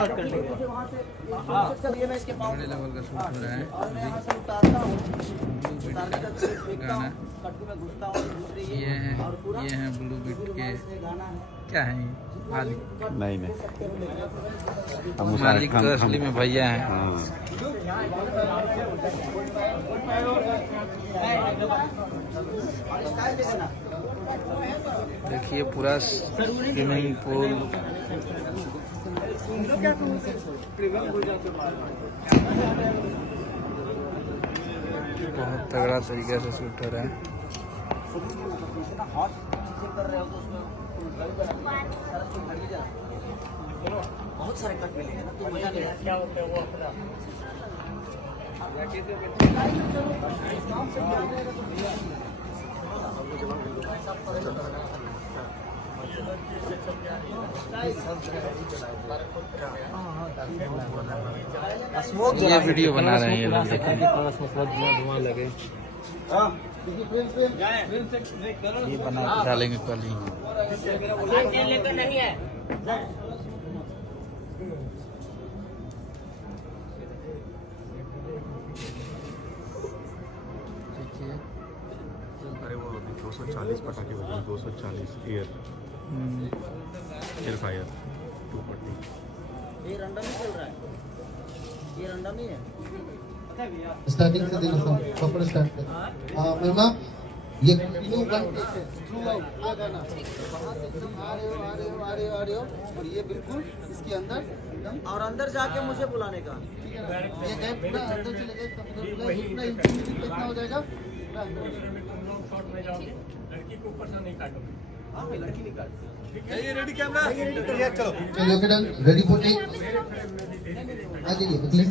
बड़े लेवल का शूट हो रहा है गाना। ये है ब्लू बीट के क्या है मालिक? नहीं मालिक तो असली में भैया है। देखिए पूरा स्विमिंग पूल बहुत तगड़ा तरीके से शूट हो रहा है। बहुत सारे कट मिलेंगे ना तो मजा नहीं क्या होता है वो अपना ये वीडियो बना रहे हैं ये लोग, धुआं लगे ये बना के डालेंगे कल ही। नहीं है अरे वो 240 पटाखे बजे 240 एयर फायर 2 पट्टी। ये रंडा नहीं चल रहा है, ये रंडा नहीं है। स्टार्टिंग से देखो पकड़ स्टार्ट कर महिमा ये कंटिन्यू करते थ्रू आउट पूरा गाना वहां से एकदम आ रहे हो और ये बिल्कुल इसके अंदर एकदम और अंदर जाके मुझे बुलाने का ये गैप पूरा अंदर चले गए तब पूरा इंफिनिटी कितना हो जाएगा लड़की को ऊपर से नहीं काटोगे। हां लड़की नहीं काटती। ये रेडी कैमरा चलो चलो okay done ready for take आ जाइए अगले